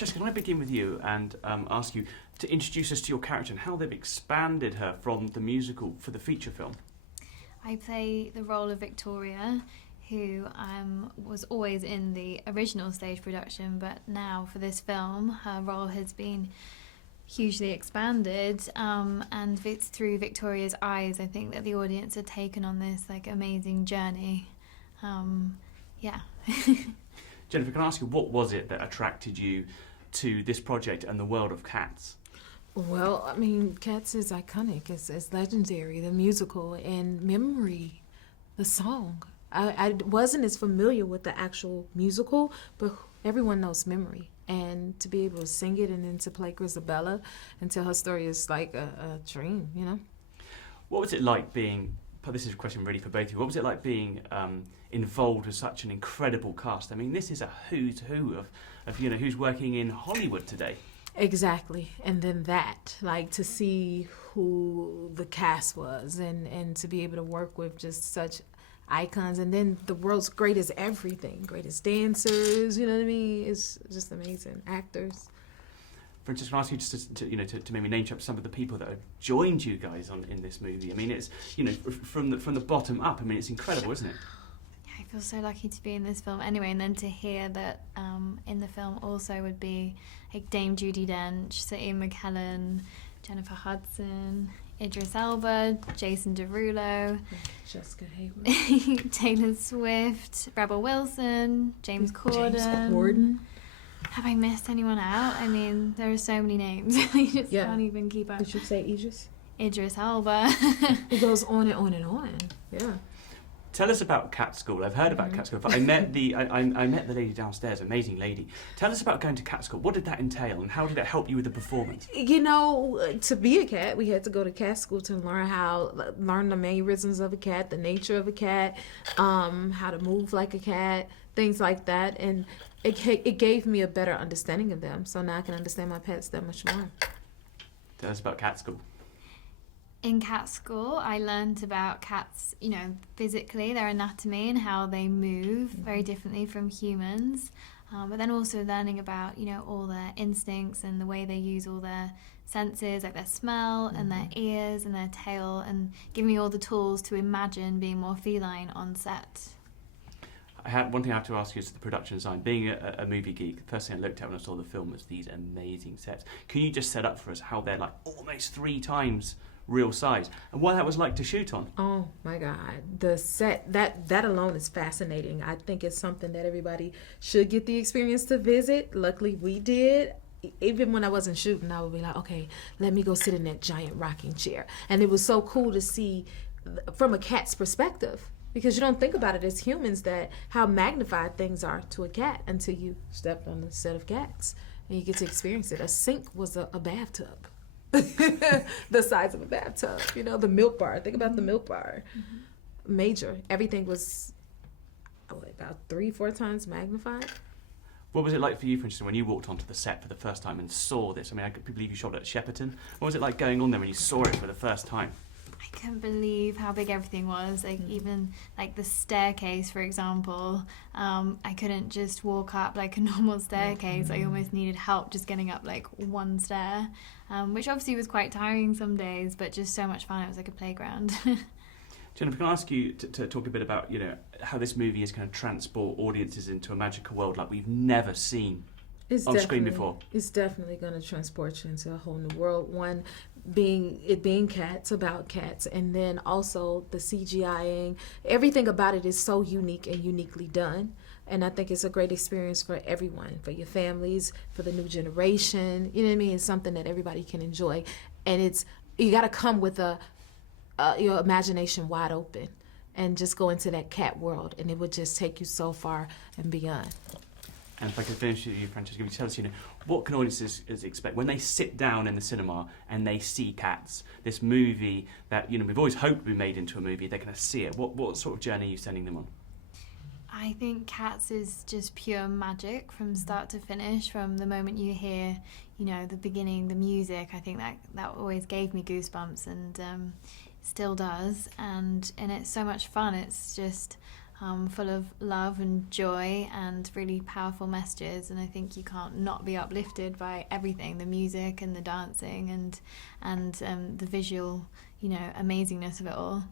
Francesca, can I begin with you and ask you to introduce us to your character and how they've expanded her from the musical for the feature film? I play the role of Victoria, who was always in the original stage production, but now for this film, her role has been hugely expanded, and it's through Victoria's eyes, I think, that the audience are taken on this amazing journey. Yeah. Jennifer, can I ask you, what was it that attracted you to this project and the world of Cats? Well, I mean, Cats is iconic. It's legendary. The musical and Memory, the song. I wasn't as familiar with the actual musical, but everyone knows Memory. And to be able to sing it and then to play Grisabella and tell her story is like a dream, you know? What was it like being, this is a question really for both of you, what was it like being involved with such an incredible cast? I mean, this is a who's who of who's working in Hollywood today. Exactly. And then to see who the cast was and to be able to work with just such icons, and then the world's greatest everything, greatest dancers, you know what I mean? It's just amazing. Actors. Francesca, can I ask you just to maybe name check some of the people that have joined you guys in this movie? I mean, it's, from the bottom up, I mean, it's incredible, isn't it? I feel so lucky to be in this film anyway, and then to hear that in the film also would be Dame Judi Dench, Sir Ian McKellen, Jennifer Hudson, Idris Elba, Jason Derulo, Jessica Hayward, Taylor Swift, Rebel Wilson, James Corden. Have I missed anyone out? I mean, there are so many names. I just can't even keep up. Did you say Idris Elba. It goes on and on and on. Yeah. Tell us about Cat School. I've heard about Cat School. I met I met the lady downstairs, amazing lady. Tell us about going to Cat School. What did that entail, and how did it help you with the performance? To be a cat, we had to go to Cat School to learn the mannerisms of a cat, the nature of a cat, how to move like a cat, things like that, and it gave me a better understanding of them. So now I can understand my pets that much more. Tell us about Cat School. In Cat School, I learned about cats, physically, their anatomy and how they move very differently from humans. But then also learning about, all their instincts and the way they use all their senses, like their smell and their ears and their tail, and giving me all the tools to imagine being more feline on set. One thing I have to ask you is the production design. Being a movie geek, the first thing I looked at when I saw the film was these amazing sets. Can you just set up for us how they're like almost 3 times real size, and what that was like to shoot on? Oh my God, the set, that alone is fascinating. I think it's something that everybody should get the experience to visit. Luckily we did. Even when I wasn't shooting, I would be like, okay, let me go sit in that giant rocking chair. And it was so cool to see from a cat's perspective, because you don't think about it as humans that how magnified things are to a cat until you stepped on the set of Cats and you get to experience it. A sink was a bathtub. The size of a bathtub, the milk bar. Think about the milk bar. Major. Everything was about 3-4 times magnified. What was it like for you, Francesca, when you walked onto the set for the first time and saw this? I mean, I believe you shot at Shepperton. What was it like going on there when you saw it for the first time? I couldn't believe how big everything was. Even the staircase, for example, I couldn't just walk up like a normal staircase. I almost needed help just getting up one stair, which obviously was quite tiring some days, but just so much fun. It was like a playground. Jennifer, can I ask you to talk a bit about how this movie is going to transport audiences into a magical world like we've never seen on screen before? It's definitely going to transport you into a whole new world. One, being cats, about cats, and then also the CGIing. Everything about it is so unique and uniquely done. And I think it's a great experience for everyone, for your families, for the new generation. You know what I mean? It's something that everybody can enjoy. And you got to come with your imagination wide open and just go into that cat world, and it would just take you so far and beyond. And if I could finish with you, Francesca, can you tell us, what can audiences expect when they sit down in the cinema and they see Cats, this movie that, we've always hoped would be made into a movie, they're going to see it. What sort of journey are you sending them on? I think Cats is just pure magic from start to finish. From the moment you hear, the beginning, the music, I think that always gave me goosebumps, and still does. And it's so much fun. It's just full of love and joy and really powerful messages. And I think you can't not be uplifted by everything, the music and the dancing and the visual, amazingness of it all.